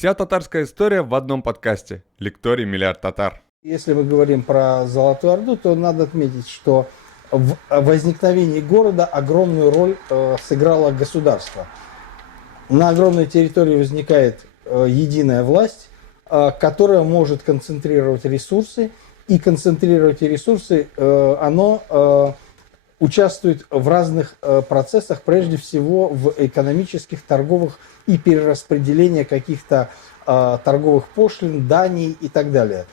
Вся татарская история в одном подкасте. Лекторий «Миллиард татар». Если мы говорим про Золотую Орду, то надо отметить, что в возникновении города огромную роль сыграло государство. На огромной территории возникает единая власть, которая может концентрировать ресурсы, и концентрировать ресурсы оно участвует в разных процессах, прежде всего в экономических, торговых и перераспределении каких-то торговых пошлин, даний и так далее.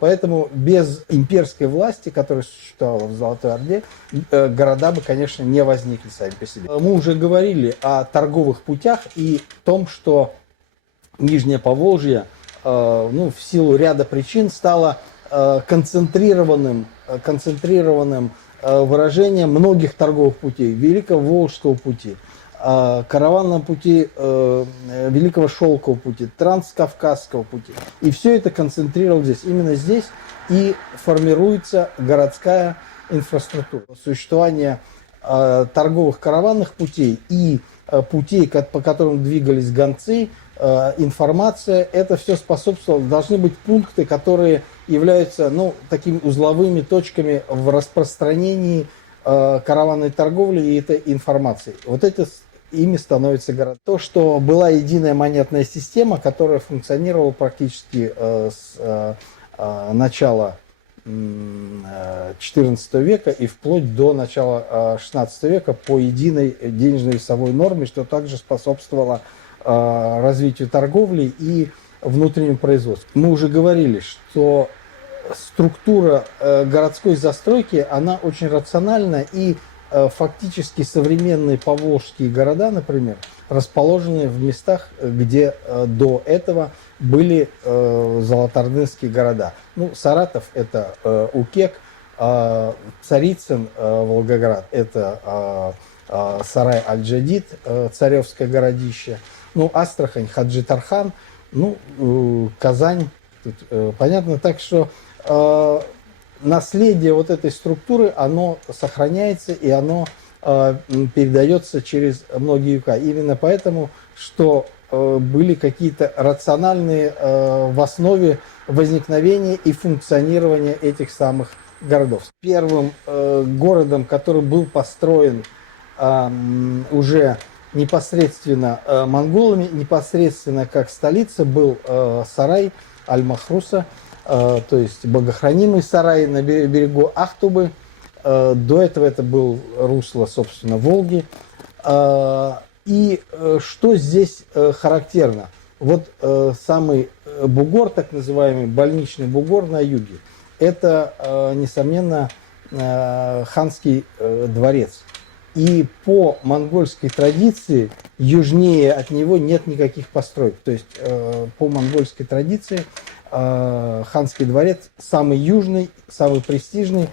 Поэтому без имперской власти, которая существовала в Золотой Орде, города бы, конечно, не возникли сами по себе. Мы уже говорили о торговых путях и том, что Нижнее Поволжье, в силу ряда причин стало концентрированным выражением многих торговых путей. Великого Волжского пути, караванного пути, Великого Шелкового пути, Транскавказского пути. И все это концентрировалось здесь. Именно здесь и формируется городская инфраструктура. Существование торговых караванных путей и путей, по которым двигались гонцы, информация, это все способствовало. Должны быть пункты, которые являются такими узловыми точками в распространении караванной торговли и этой информации. Вот это ими становится город. То, что была единая монетная система, которая функционировала практически с начала XIV века и вплоть до начала XVI века по единой денежно-весовой норме, что также способствовало развитию торговли и внутреннему производству. Мы уже говорили, что структура городской застройки, она очень рациональна, и фактически современные поволжские города, например, расположены в местах, где до этого были золотоордынские города. Саратов – это Укек, Царицын, Волгоград – это Сарай-Аль-Джадид, царевское городище, Астрахань, Хаджи-Тархан, Казань. Тут, понятно, так что наследие вот этой структуры, оно сохраняется и оно передается через многие века. Именно поэтому, что были какие-то рациональные в основе возникновения и функционирования этих самых городов. Первым городом, который был построен уже непосредственно монголами, непосредственно как столица, был Сарай Аль-Махруса, то есть богохранимый сарай на берегу Ахтубы. До этого это был русло, собственно, Волги. И что здесь характерно? Вот самый бугор, так называемый больничный бугор на юге, это, несомненно, ханский дворец. И по монгольской традиции южнее от него нет никаких построек. То есть по монгольской традиции ханский дворец самый южный, самый престижный,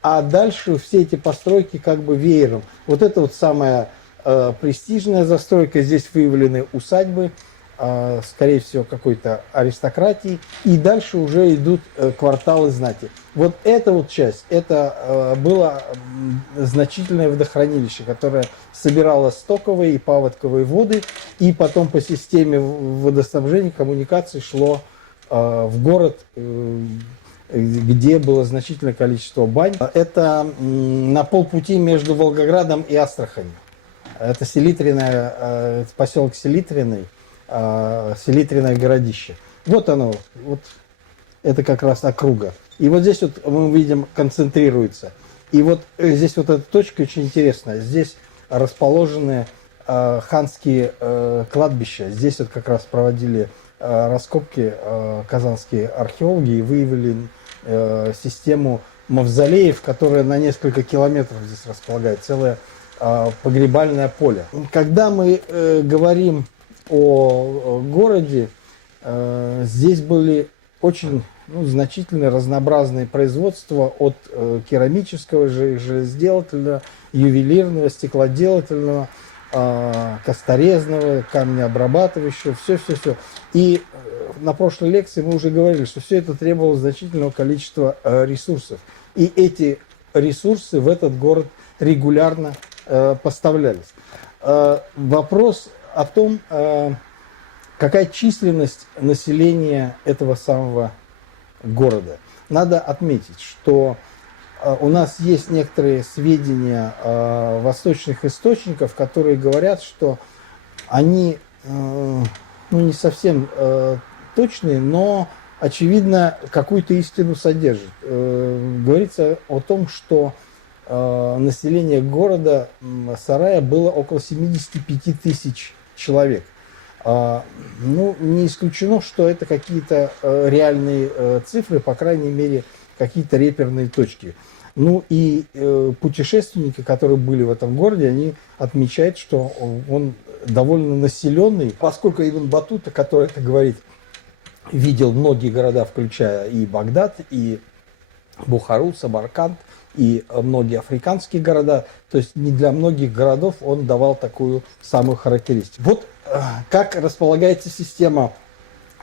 а дальше все эти постройки как бы веером. Вот это вот самая престижная застройка. Здесь выявлены усадьбы, скорее всего, какой-то аристократии, и дальше уже идут кварталы знати. Вот эта вот часть, это было значительное водохранилище, которое собирало стоковые и паводковые воды, и потом по системе водоснабжения, коммуникаций шло в город, где было значительное количество бань. Это на полпути между Волгоградом и Астраханью. Это Селитриное, поселок Селитриный, Селитриное городище. Вот оно, вот это как раз округа. И вот здесь вот мы видим, концентрируется. И вот здесь вот эта точка очень интересная. Здесь расположены ханские кладбища. Здесь вот как раз проводили раскопки казанские археологи и выявили систему мавзолеев, которая на несколько километров здесь располагает, целое погребальное поле. Когда мы говорим о городе, здесь были очень значительные разнообразные производства от керамического, железоделательного, ювелирного, стеклоделательного, косторезного, камнеобрабатывающего, все. И на прошлой лекции мы уже говорили, что все это требовало значительного количества ресурсов. И эти ресурсы в этот город регулярно поставлялись. Вопрос о том, какая численность населения этого самого города. Надо отметить, что у нас есть некоторые сведения восточных источников, которые говорят, что они не совсем точные, но, очевидно, какую-то истину содержат. Говорится о том, что население города Сарая было около 75 тысяч человек. Не исключено, что это какие-то реальные цифры, по крайней мере, какие-то реперные точки. Путешественники, которые были в этом городе, они отмечают, что он довольно населенный, поскольку Ибн Батута, который это говорит, видел многие города, включая и Багдад, и Бухару, Самарканд, и многие африканские города. То есть не для многих городов он давал такую самую характеристику. Вот как располагается система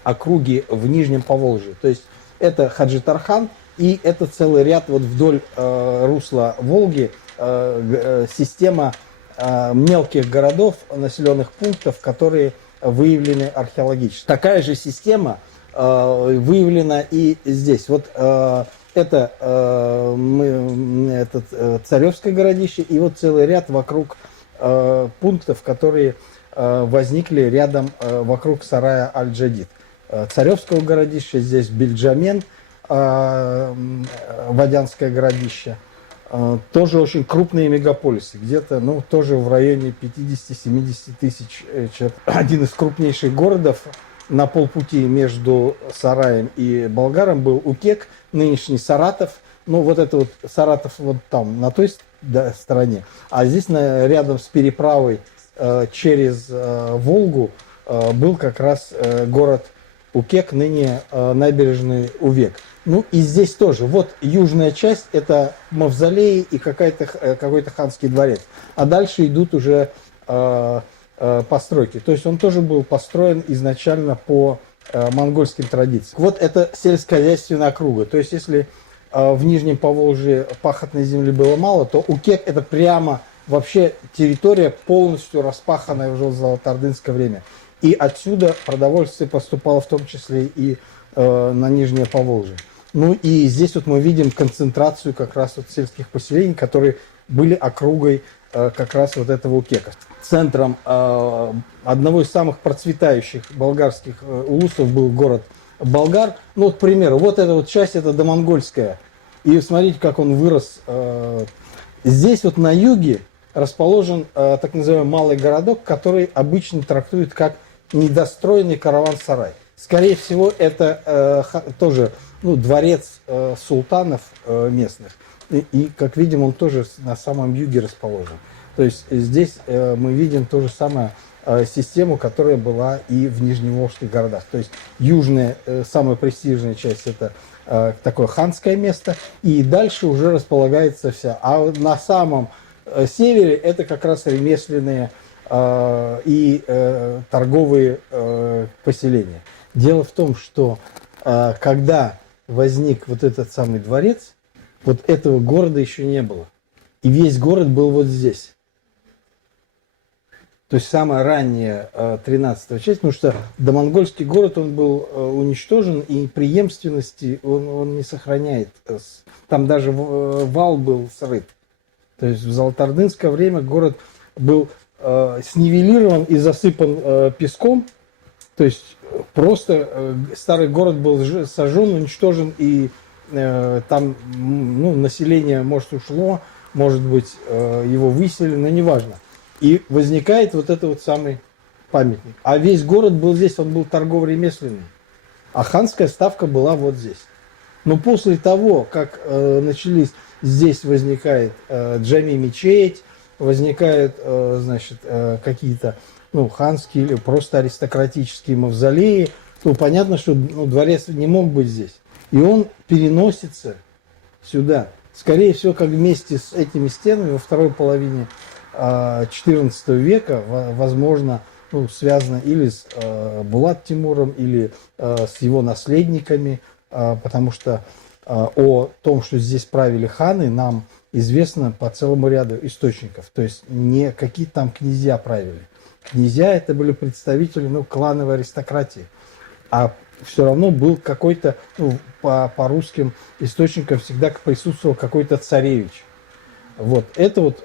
округи в Нижнем Поволжье. То есть это Хаджи-Тархан, и это целый ряд вот вдоль русла Волги система мелких городов, населенных пунктов, которые выявлены археологически. Такая же система выявлена и здесь. Вот это Царевское городище, и вот целый ряд вокруг пунктов, которые возникли рядом вокруг сарая Аль-Джадид. Царевского городища, здесь Бельджамен, Водянское городище. Тоже очень крупные мегаполисы, где-то, тоже в районе 50-70 тысяч человек. Один из крупнейших городов на полпути между Сараем и Болгаром был Укек, нынешний Саратов. Вот это вот Саратов вот там, на той стороне. А здесь рядом с переправой через Волгу был как раз город Укек, ныне набережный Увек. И здесь тоже. Вот южная часть – это мавзолей и какой-то ханский дворец. А дальше идут уже постройки. То есть он тоже был построен изначально по монгольским традициям. Вот это сельскохозяйственная округа. То есть если в Нижнем Поволжье пахотной земли было мало, то Укек – это прямо вообще территория, полностью распаханная уже в золотоордынское время. И отсюда продовольствие поступало в том числе и на Нижнее Поволжье. И здесь вот мы видим концентрацию как раз вот сельских поселений, которые были округой как раз вот этого Укека. Центром одного из самых процветающих болгарских улусов был город Болгар. К примеру, вот эта вот часть, это домонгольская. И смотрите, как он вырос. Здесь вот на юге расположен так называемый малый городок, который обычно трактуют как недостроенный караван-сарай. Скорее всего, это тоже дворец султанов местных. И, как видим, он тоже на самом юге расположен. То есть здесь мы видим ту же самую систему, которая была и в нижневолжских городах. То есть южная, самая престижная часть – это такое ханское место, и дальше уже располагается вся. А на самом севере это как раз ремесленные и торговые поселения. Дело в том, что когда возник вот этот самый дворец, вот этого города еще не было. И весь город был вот здесь. То есть самая ранняя 13-я часть, потому что домонгольский город, он был уничтожен, и преемственности он не сохраняет. Там даже вал был срыт. То есть в золотоордынское время город был снивелирован и засыпан песком. То есть просто старый город был сожжен, уничтожен, и там население, может, ушло, может быть, его выселили, но неважно. И возникает вот этот вот самый памятник. А весь город был здесь, он был торгово-ремесленный. А ханская ставка была вот здесь. Но после того, как начались, здесь возникает джами-мечеть, возникают, какие-то ханские или просто аристократические мавзолеи, то понятно, что дворец не мог быть здесь. И он переносится сюда. Скорее всего, как вместе с этими стенами во второй половине XIV века, возможно, связано или с Булат Тимуром, или с его наследниками, потому что о том, что здесь правили ханы, нам известно по целому ряду источников. То есть не какие-то там князья правили. князья это были представители, ну, клановой аристократии. А все равно был какой-то, ну, по русским источникам всегда присутствовал какой-то царевич. Вот, это вот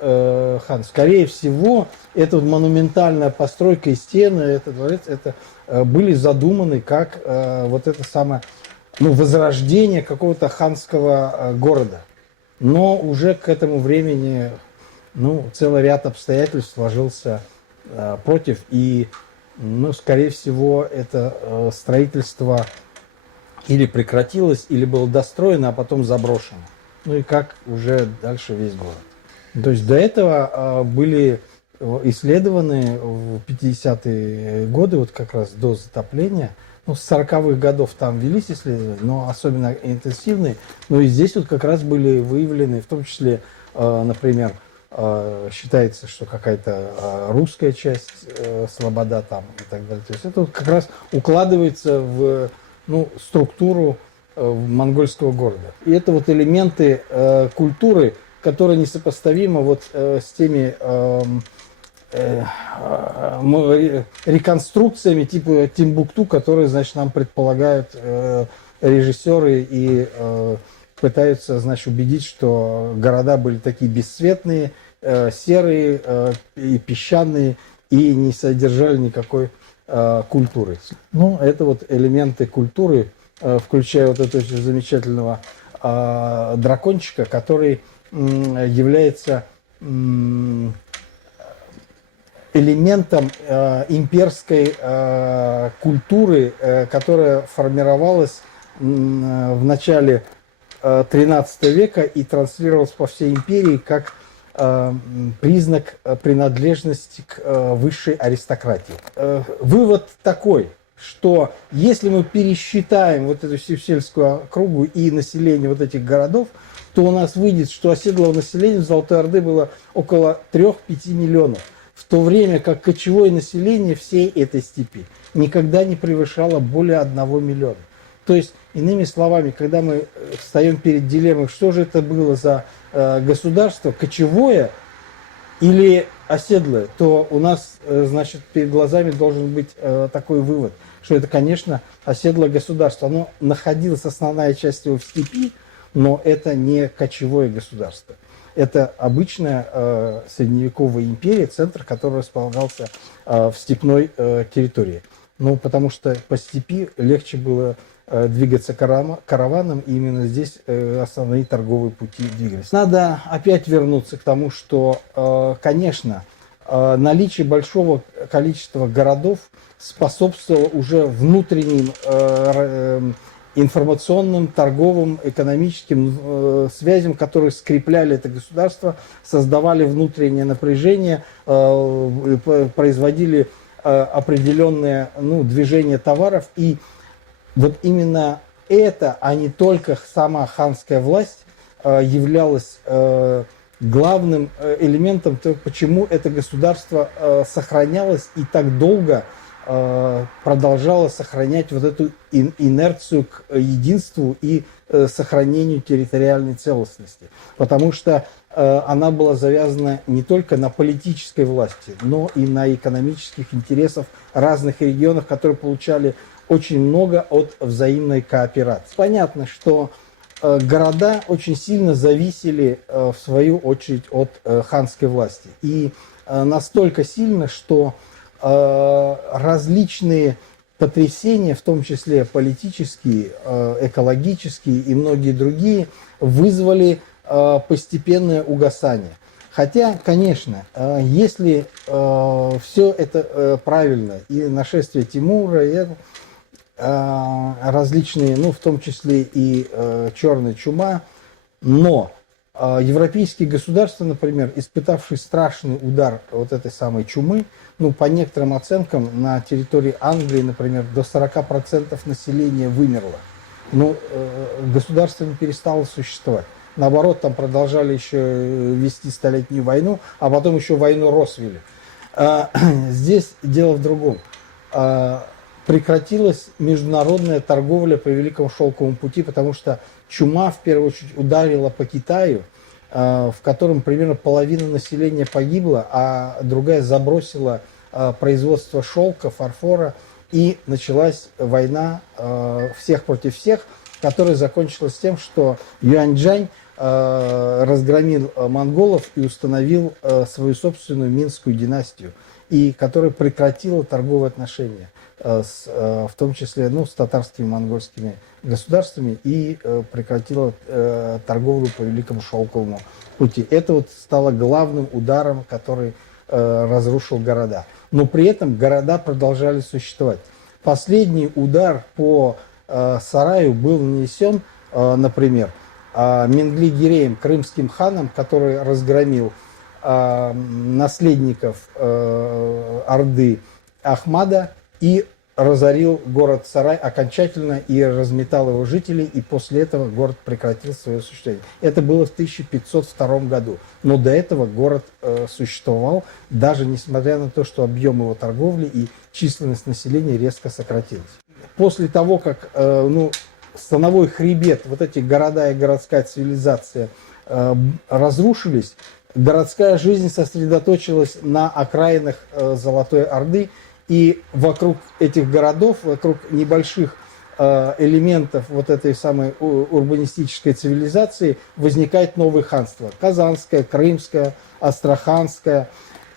хан. Скорее всего, эта вот монументальная постройка и стены, этот дворец, это были задуманы как вот это самое, ну, возрождение какого-то ханского города. Но уже к этому времени, ну, целый ряд обстоятельств сложился против, и, ну, скорее всего, это строительство или прекратилось, или было достроено, а потом заброшено. Ну и как уже дальше весь город. То есть до этого были исследованы в 50-е годы, вот как раз до затопления, ну, с 40-х годов там велись исследования, но особенно интенсивные. Но и здесь вот как раз были выявлены, в том числе, например, считается, что какая-то русская часть, Слобода там и так далее. То есть это вот как раз укладывается в, ну, структуру монгольского города. И это вот элементы культуры, которые несопоставимы вот с теми реконструкциями типа Тимбукту, которые, значит, нам предполагают режиссеры и пытаются, значит, убедить, что города были такие бесцветные, серые и песчаные, и не содержали никакой культуры. Ну, это вот элементы культуры, включая вот этого замечательного дракончика, который является элементом имперской культуры, которая формировалась в начале XIII века и транслировалась по всей империи как признак принадлежности к высшей аристократии. Вывод такой, что если мы пересчитаем вот эту всю сельскую округу и население вот этих городов, то у нас выйдет, что оседлого населения в Золотой Орды было около 3-5 миллионов. В то время как кочевое население всей этой степи никогда не превышало более 1 миллиона. То есть, иными словами, когда мы встаем перед дилеммой, что же это было за государство, кочевое или оседлое, то у нас, значит, перед глазами должен быть такой вывод, что это, конечно, оседлое государство. Оно находилось, основная часть его в степи, но это не кочевое государство. Это обычная средневековая империя, центр которой располагался в степной территории. Ну, потому что по степи легче было двигаться караваном, и именно здесь основные торговые пути двигались. Надо опять вернуться к тому, что, конечно, наличие большого количества городов способствовало уже внутренним информационным, торговым, экономическим связям, которые скрепляли это государство, создавали внутреннее напряжение, производили определенное, ну, движение товаров. И вот именно это, а не только сама ханская власть, являлась главным элементом того, почему это государство сохранялось и так долго продолжала сохранять вот эту инерцию к единству и сохранению территориальной целостности. Потому что она была завязана не только на политической власти, но и на экономических интересах разных регионов, которые получали очень много от взаимной кооперации. Понятно, что города очень сильно зависели, в свою очередь, от ханской власти. И настолько сильно, что различные потрясения, в том числе политические, экологические и многие другие, вызвали постепенное угасание. Хотя, конечно, если все это правильно, и нашествие Тимура, и различные, ну, в том числе и черная чума, но европейские государства, например, испытавшие страшный удар вот этой самой чумы, ну, по некоторым оценкам, на территории Англии, например, до 40% населения вымерло. Ну, государство не перестало существовать. Наоборот, там продолжали еще вести столетнюю войну, а потом еще войну Росвелли. Здесь дело в другом. Прекратилась международная торговля по Великому Шелковому пути, потому что чума, в первую очередь, ударила по Китаю, в котором примерно половина населения погибла, а другая забросила производство шелка, фарфора, и началась война всех против всех, которая закончилась тем, что Юаньчжань разгромил монголов и установил свою собственную Минскую династию, и которая прекратила торговые отношения, в том числе с татарскими и монгольскими государствами, и прекратила торговлю по Великому Шелковому пути. Это вот стало главным ударом, который разрушил города. Но при этом города продолжали существовать. Последний удар по Сараю был нанесен, например, Менгли-Гиреем, крымским ханом, который разгромил наследников Орды Ахмада и разорил город Сарай окончательно и разметал его жителей, и после этого город прекратил свое существование. Это было в 1502 году, но до этого город существовал, даже несмотря на то, что объем его торговли и численность населения резко сократилась. После того, как становой хребет, вот эти города и городская цивилизация разрушились, городская жизнь сосредоточилась на окраинах Золотой Орды, и вокруг этих городов, вокруг небольших элементов вот этой самой урбанистической цивилизации возникает новое ханство. Казанское, Крымское, Астраханское,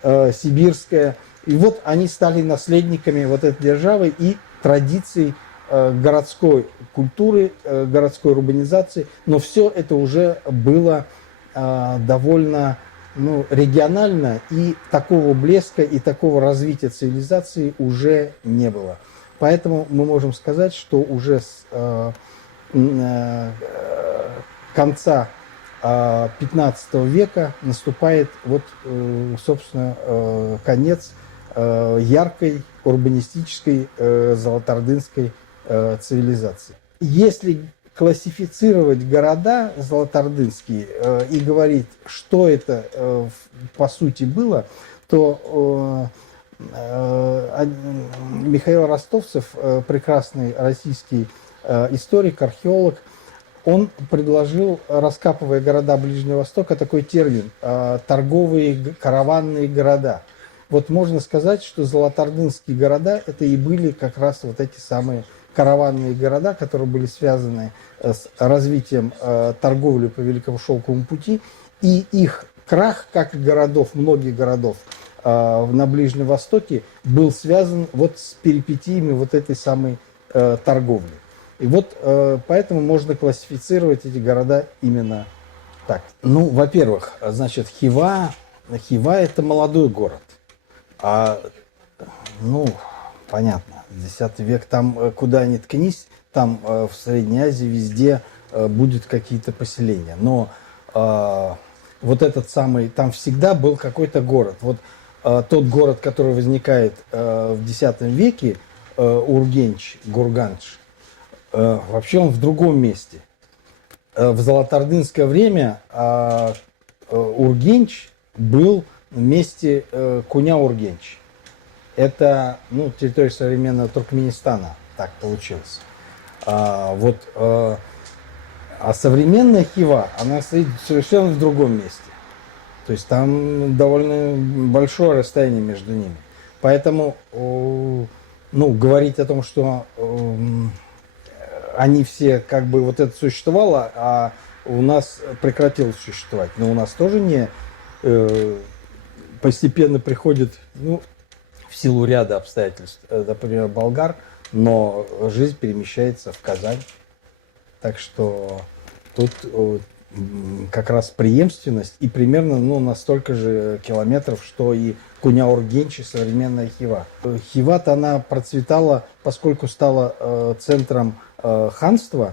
Сибирское. И вот они стали наследниками вот этой державы и традиций городской культуры, городской урбанизации. Но все это уже было довольно регионально, и такого блеска и такого развития цивилизации уже не было. Поэтому мы можем сказать, что уже с конца 15 века наступает собственно, конец яркой урбанистической золотоордынской цивилизации. Если классифицировать города золотоордынские и говорить, что это по сути было, то Михаил Ростовцев, прекрасный российский историк, археолог, он предложил, раскапывая города Ближнего Востока, такой термин – торговые караванные города. Вот можно сказать, что золотоордынские города – это и были как раз вот эти самые караванные города, которые были связаны с развитием торговли по Великому Шелковому пути, и их крах, как и городов, многих городов на Ближнем Востоке, был связан вот с перипетиями вот этой самой торговли. И вот поэтому можно классифицировать эти города именно так. Во-первых, значит, Хива это молодой город. Понятно, X век, там куда ни ткнись, там в Средней Азии везде будут какие-то поселения. Но вот этот самый, там всегда был какой-то город. Вот тот город, который возникает в X веке, Ургенч, Гурганч, вообще он в другом месте. В золотоордынское время Ургенч был в месте Куня-Ургенч. Это территория современного Туркменистана, так получилось. А современная Хива, она стоит совершенно в другом месте. То есть там довольно большое расстояние между ними. Поэтому говорить о том, что они все вот это существовало, а у нас прекратилось существовать. Но у нас тоже не постепенно приходит, в силу ряда обстоятельств, например, болгар, но жизнь перемещается в Казань. Так что тут как раз преемственность и примерно на столько же километров, что и Куня-Ургенч, современная Хива. Хива-то она процветала, поскольку стала центром ханства,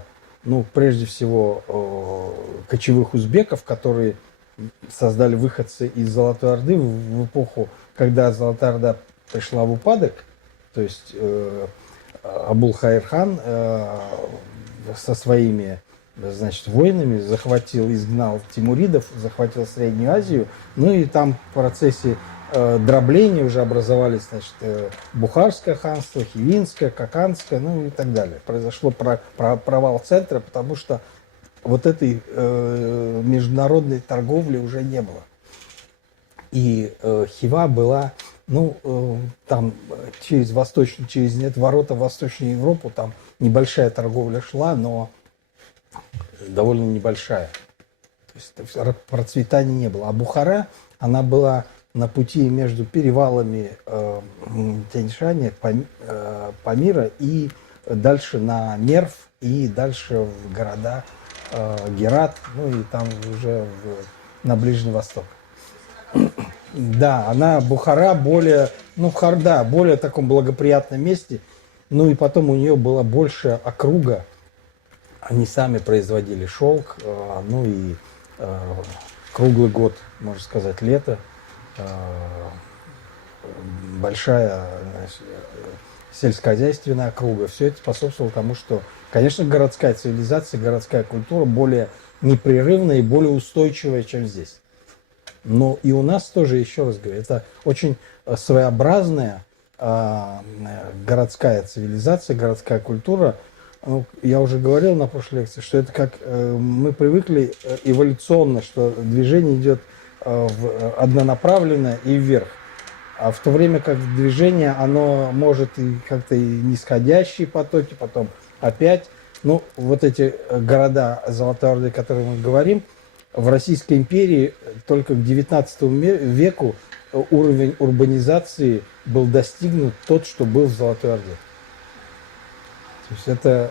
прежде всего кочевых узбеков, которые создали выходцы из Золотой Орды в эпоху, когда Золотая Орда пришла в упадок, то есть Абул-Хайр-хан со своими, воинами изгнал тимуридов, захватил Среднюю Азию, и там в процессе дробления уже образовались, Бухарское ханство, Хивинское, Каканское, и так далее. Произошло провал центра, потому что вот этой международной торговли уже не было. И Хива была Ну, там через нет ворота в Восточную Европу, там небольшая торговля шла, но довольно небольшая. То есть процветания не было. А Бухара, она была на пути между перевалами Тянь-Шаня, Памира и дальше на Мерв, и дальше в города Герат, ну и там уже на Ближний Восток. Да, она Бухара более, ну, в Харда, более таком благоприятном месте. Ну и потом у нее была больше округа. Они сами производили шелк, ну и круглый год, можно сказать, лето. Большая сельскохозяйственная округа. Все это способствовало тому, что, конечно, городская цивилизация, городская культура более непрерывная и более устойчивая, чем здесь. Но и у нас тоже, еще раз говорю, это очень своеобразная городская цивилизация, городская культура. Ну, я уже говорил на прошлой лекции, что это как мы привыкли эволюционно, что движение идет однонаправленно и вверх. А в то время как движение, оно может и как-то и нисходящие потоки, потом опять. Ну, вот эти города Золотой Орды, о которых мы говорим, в Российской империи только к XIX веку уровень урбанизации был достигнут тот, что был в Золотой Орде. То есть это,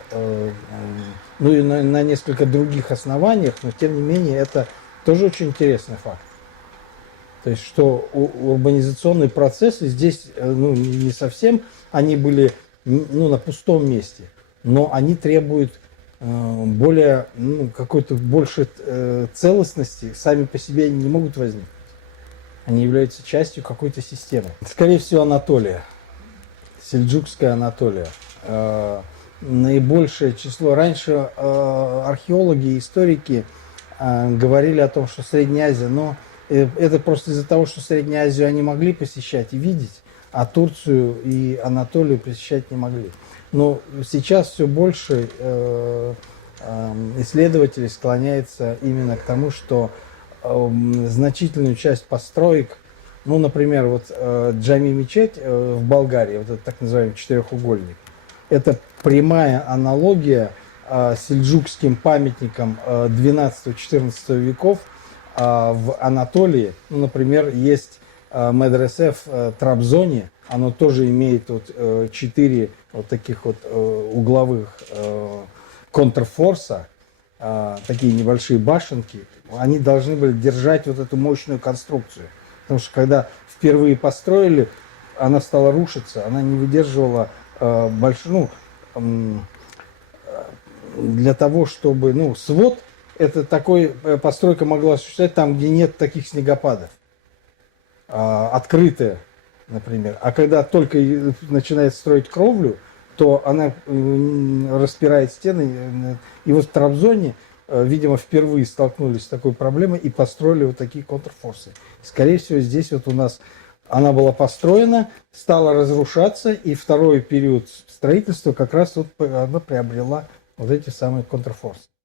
ну и на несколько других основаниях, но тем не менее это тоже очень интересный факт. То есть что урбанизационные процессы здесь, ну, не совсем, они были, ну, на пустом месте, но они требуют более, ну, какой-то больше целостности, сами по себе они не могут возникнуть. Они являются частью какой-то системы. Скорее всего, Анатолия, сельджукская Анатолия. Наибольшее число. Раньше археологи и историки говорили о том, что Средняя Азия, но это просто из-за того, что Среднюю Азию они могли посещать и видеть, а Турцию и Анатолию посещать не могли. Но сейчас все больше исследователей склоняется именно к тому, что значительную часть построек, ну, например, вот Джами мечеть в Болгарии, вот этот так называемый четырехугольник, это прямая аналогия сельджукским памятникам 12-14 веков в Анатолии. Ну, например, есть медресе в Трабзоне, оно тоже имеет вот 4 вот таких вот угловых контрфорса, такие небольшие башенки. Они должны были держать вот эту мощную конструкцию. Потому что когда впервые построили, она стала рушиться, она не выдерживала большую, ну, для того, чтобы, ну, свод, это такой постройка могла осуществлять там, где нет таких снегопадов, открытая, например. А когда только начинает строить кровлю, то она распирает стены. И вот в Трабзоне, видимо, впервые столкнулись с такой проблемой и построили вот такие контрфорсы. Скорее всего, здесь вот у нас она была построена, стала разрушаться, и второй период строительства как раз вот она приобрела вот эти самые контрфорсы.